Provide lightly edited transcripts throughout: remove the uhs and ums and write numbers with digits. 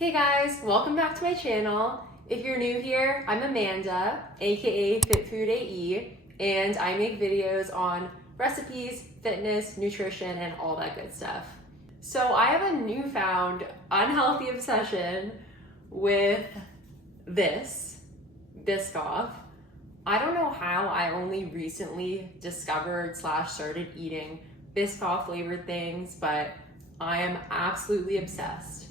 Hey guys, welcome back to my channel. If you're new here, I'm Amanda, aka Fit Food AE, and I make videos on recipes, fitness, nutrition, and all that good stuff. So I have a newfound unhealthy obsession with this Biscoff. I don't know how I only recently discovered / started eating Biscoff flavored things, but I am absolutely obsessed.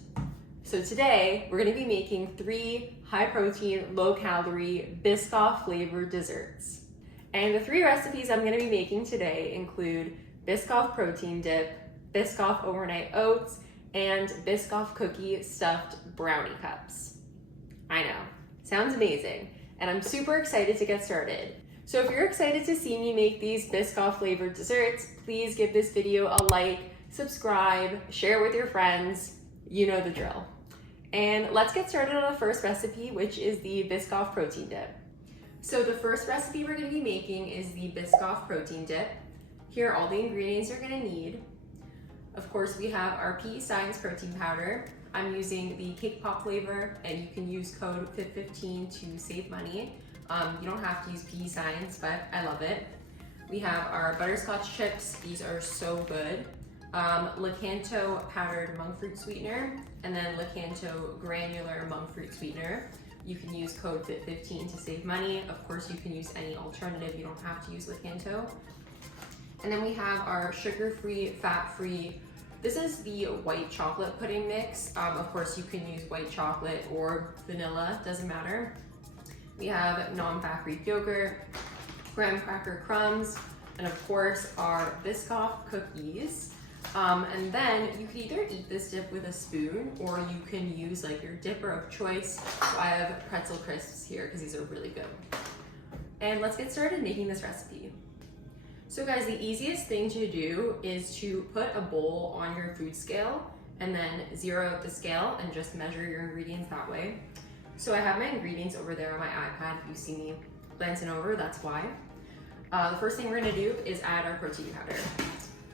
So today we're going to be making 3 high protein, low calorie Biscoff flavored desserts. And the 3 recipes I'm going to be making today include Biscoff protein dip, Biscoff overnight oats, and Biscoff cookie stuffed brownie cups. I know, sounds amazing, and I'm super excited to get started. So if you're excited to see me make these Biscoff flavored desserts, please give this video a like, subscribe, share with your friends, you know the drill. And let's get started on the first recipe, which is the Biscoff protein dip. So the first recipe we're going to be making is the Biscoff protein dip. Here are all the ingredients you're going to need. Of course, we have our PEScience protein powder. I'm using the cake pop flavor, and you can use code FIT15 to save money. You don't have to use PEScience, but I love it. We have our butterscotch chips. These are so good. Lakanto powdered monk fruit sweetener, and then Lakanto granular monk fruit sweetener. You can use code FIT15 to save money. Of course, you can use any alternative. You don't have to use Lakanto. And then we have our sugar-free, fat-free. This is the white chocolate pudding mix. Of course, you can use white chocolate or vanilla, doesn't matter. We have non-fat Greek yogurt, graham cracker crumbs, and of course our Biscoff cookies. And then you can either eat this dip with a spoon, or you can use like your dipper of choice. So I have pretzel crisps here because these are really good. And let's get started making this recipe. So guys, the easiest thing to do is to put a bowl on your food scale and then zero out the scale and just measure your ingredients that way. So I have my ingredients over there on my iPad. If you see me glancing over, that's why. The first thing we're gonna do is add our protein powder.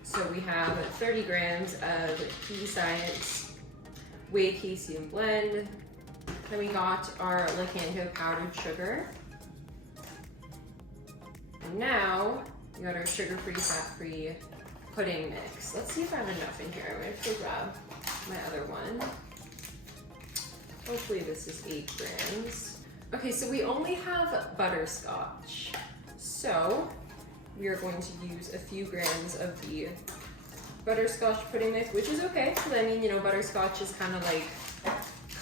So we have 30 grams of PEScience whey casein blend. Then we got our Lakanto powdered sugar. And now we got our sugar-free, fat-free pudding mix. Let's see if I have enough in here. I'm gonna have to grab my other one. Hopefully this is 8 grams. Okay, so we only have butterscotch. So we are going to use a few grams of the butterscotch pudding mix, which is okay. I mean, you know, butterscotch is kind of like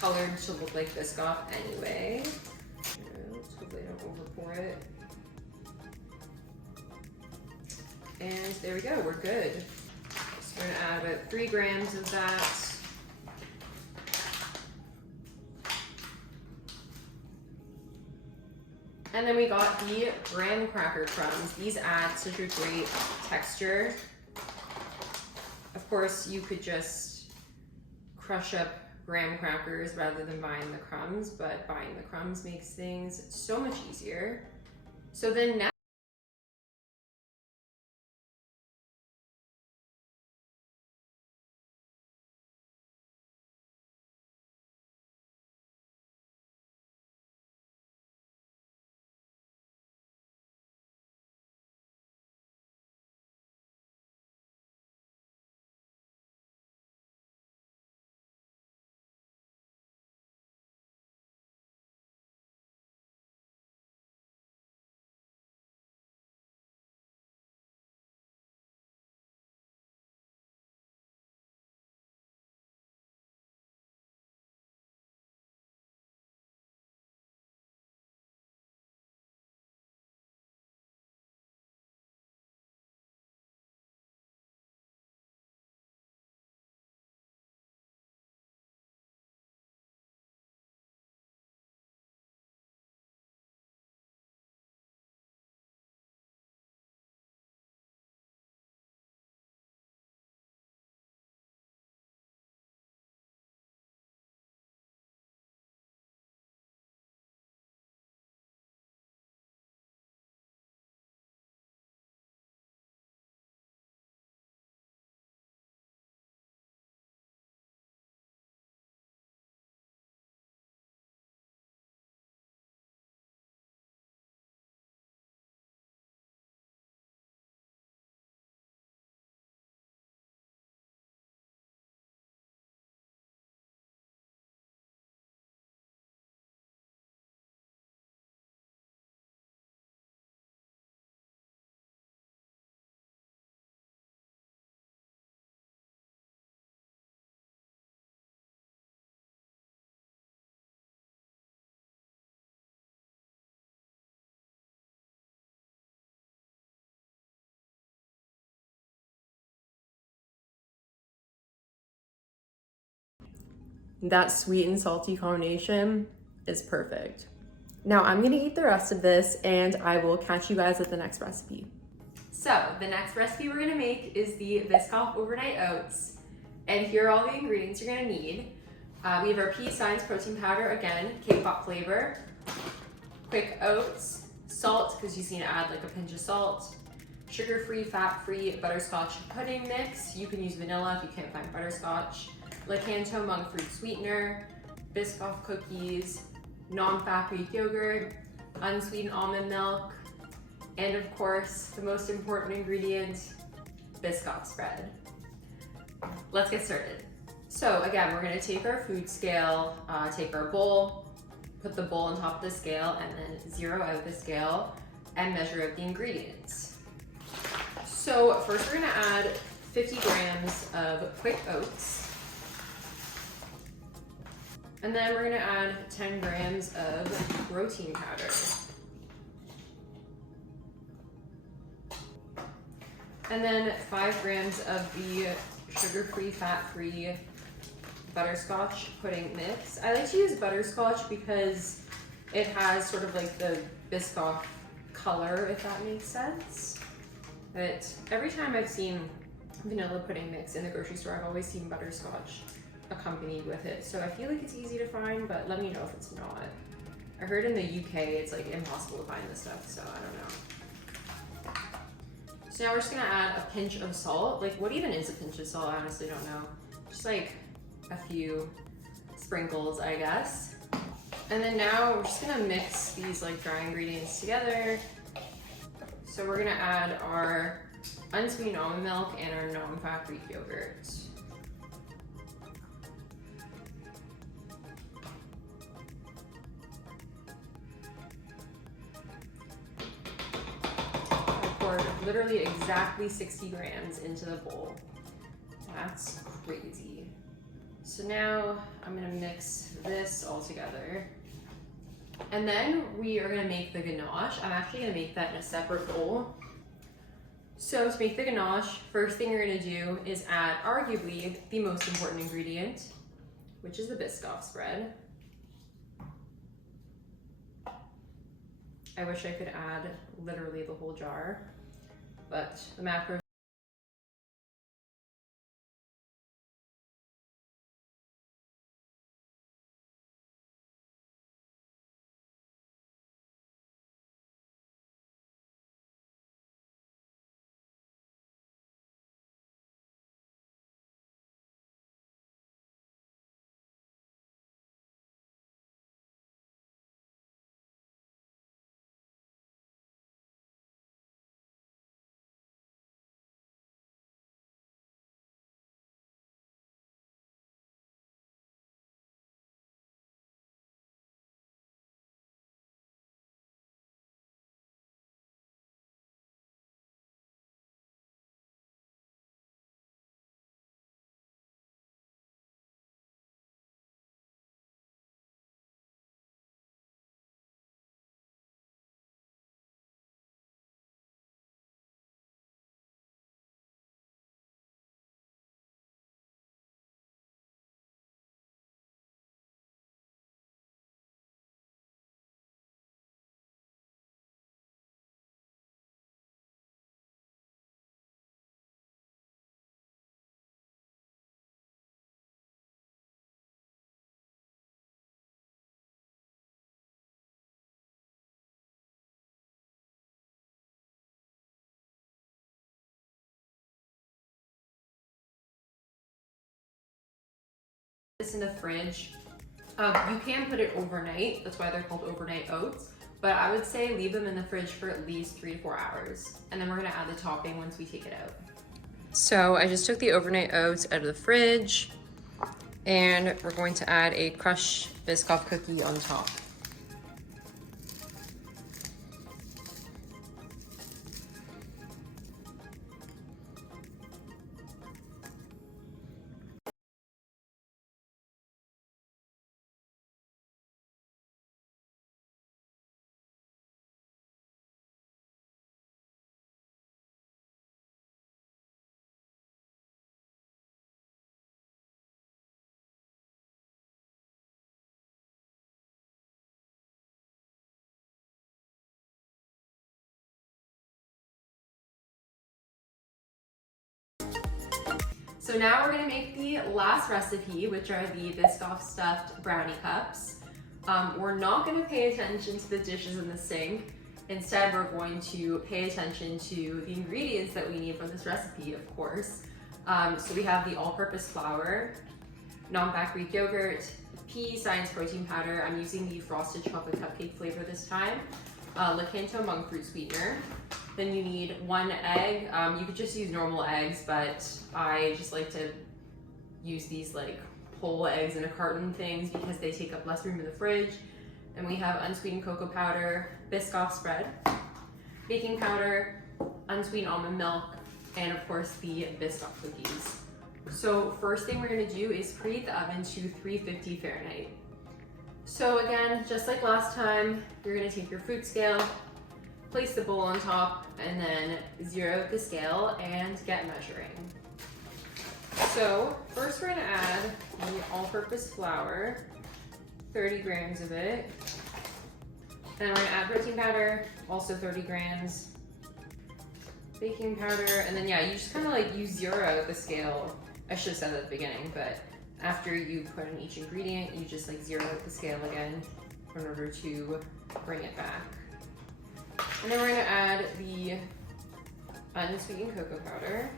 colored to look like Biscoff anyway. Let's hopefully I don't overpour it. And there we go, we're good. So we're gonna add about 3 grams of that. And then we got the graham cracker crumbs. These add such a great texture. Of course, you could just crush up graham crackers rather than buying the crumbs, but buying the crumbs makes things so much easier. So then next, That sweet and salty combination is perfect. Now I'm gonna eat the rest of this and I will catch you guys at the next recipe. So the next recipe we're gonna make is the Biscoff overnight oats. And here are all the ingredients you're gonna need. We have our PEScience protein powder, again, K-pop flavor, quick oats, salt, because you just need to add like a pinch of salt, sugar-free, fat-free butterscotch pudding mix. You can use vanilla if you can't find butterscotch, Lakanto monk fruit sweetener, Biscoff cookies, non-fat Greek yogurt, unsweetened almond milk, and of course, the most important ingredient, Biscoff spread. Let's get started. So again, we're gonna take our food scale, take our bowl, put the bowl on top of the scale, and then zero out the scale and measure out the ingredients. So first we're gonna add 50 grams of quick oats. And then we're gonna add 10 grams of protein powder. And then 5 grams of the sugar-free, fat-free butterscotch pudding mix. I like to use butterscotch because it has sort of like the Biscoff color, if that makes sense. But every time I've seen vanilla pudding mix in the grocery store, I've always seen butterscotch accompanied with it. So I feel like it's easy to find, but let me know if it's not. I heard in the UK it's like impossible to find this stuff, so I don't know. So now we're just gonna add a pinch of salt. Like, what even is a pinch of salt? I honestly don't know. Just like a few sprinkles, I guess. And then now we're just gonna mix these like dry ingredients together. So we're gonna add our unsweetened almond milk and our non-fat Greek yogurt. Literally exactly 60 grams into the bowl. That's crazy. So now I'm gonna mix this all together. And then we are gonna make the ganache. I'm actually gonna make that in a separate bowl. So to make the ganache, first thing you're gonna do is add arguably the most important ingredient, which is the Biscoff spread. I wish I could add literally the whole jar, but the macros this in the fridge. You can put it overnight. That's why they're called overnight oats. But I would say leave them in the fridge for at least 3 to 4 hours. And then we're gonna add the topping once we take it out. So I just took the overnight oats out of the fridge and we're going to add a crushed Biscoff cookie on top. So now we're gonna make the last recipe, which are the Biscoff stuffed brownie cups. We're not gonna pay attention to the dishes in the sink. Instead, we're going to pay attention to the ingredients that we need for this recipe, of course. So we have the all-purpose flour, nonfat Greek yogurt, PEScience protein powder. I'm using the frosted chocolate cupcake flavor this time. Lakanto monk fruit sweetener. Then you need 1 egg. You could just use normal eggs, but I just like to use these like whole eggs in a carton things because they take up less room in the fridge. Then we have unsweetened cocoa powder, Biscoff spread, baking powder, unsweetened almond milk, and of course the Biscoff cookies. So first thing we're gonna do is preheat the oven to 350 Fahrenheit. So again, just like last time, you're gonna take your fruit scale, place the bowl on top, and then zero out the scale and get measuring. So first we're gonna add the all-purpose flour, 30 grams of it. Then we're gonna add protein powder, also 30 grams. Baking powder, and then yeah, you just kind of like, you zero out the scale. I should have said that at the beginning, but after you put in each ingredient, you just like zero out the scale again in order to bring it back. And then we're gonna add the unsweetened cocoa powder.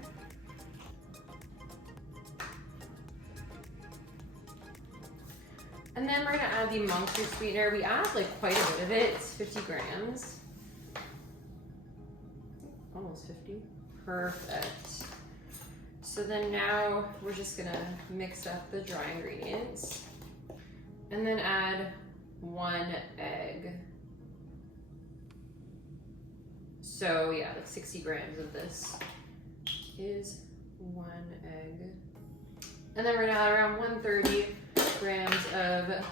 And then we're gonna add the monk fruit sweetener. We add like quite a bit of it, it's 50 grams. Almost 50, perfect. So then now we're just gonna mix up the dry ingredients and then add 1 egg. So yeah, like 60 grams of this is 1 egg. And then we're gonna add around 130 grams of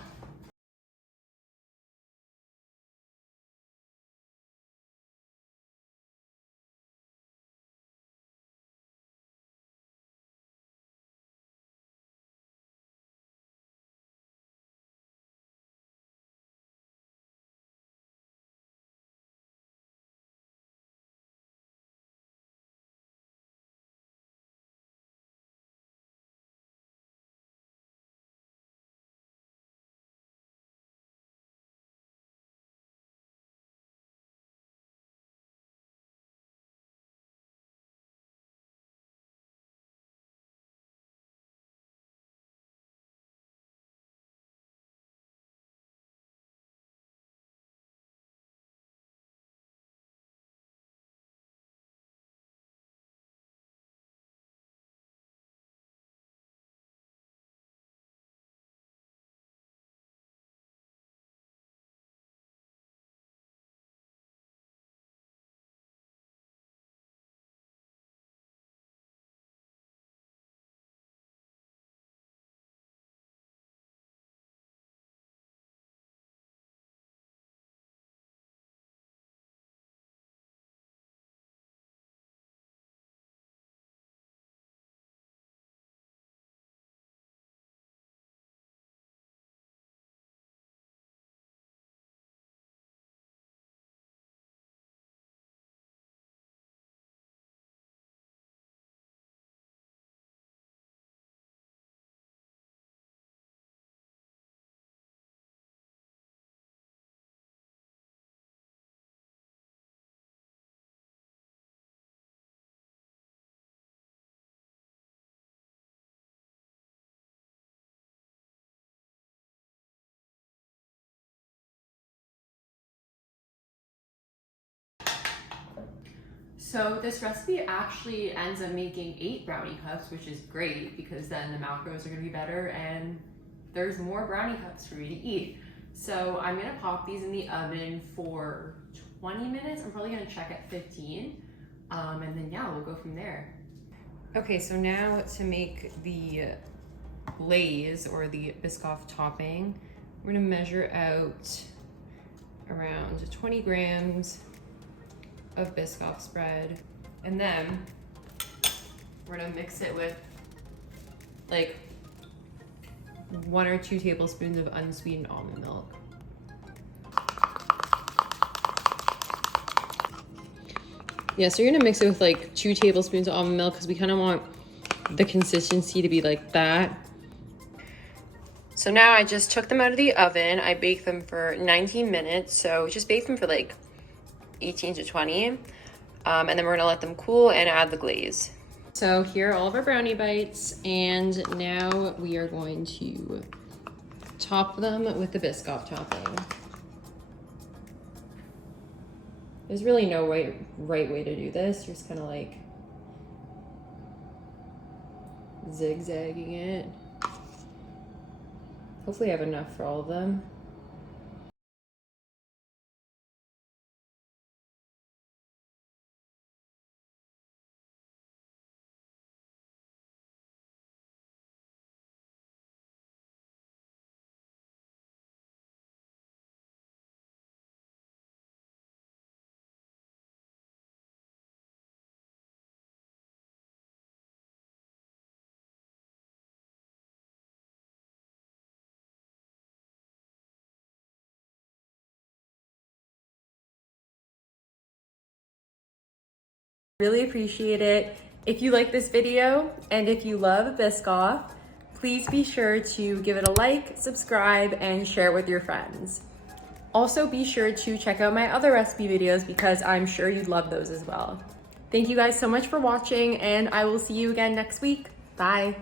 So this recipe actually ends up making 8 brownie cups, which is great because then the macros are gonna be better and there's more brownie cups for me to eat. So I'm gonna pop these in the oven for 20 minutes. I'm probably gonna check at 15. And then yeah, we'll go from there. Okay, so now to make the glaze or the Biscoff topping, we're gonna measure out around 20 grams of Biscoff spread, and then we're gonna mix it with like 1 or 2 tablespoons of unsweetened almond milk. Yeah, so you're gonna mix it with like 2 tablespoons of almond milk because we kind of want the consistency to be like that. So now I just took them out of the oven. I baked them for 19 minutes. So just bake them for like 18 to 20. And then we're gonna let them cool and add the glaze. So here are all of our brownie bites. And now we are going to top them with the Biscoff topping. There's really no right way to do this. You're just kind of like zigzagging it. Hopefully I have enough for all of them. Really appreciate it. If you like this video and if you love Biscoff, please be sure to give it a like, subscribe, and share it with your friends. Also be sure to check out my other recipe videos because I'm sure you'd love those as well. Thank you guys so much for watching, and I will see you again next week. Bye.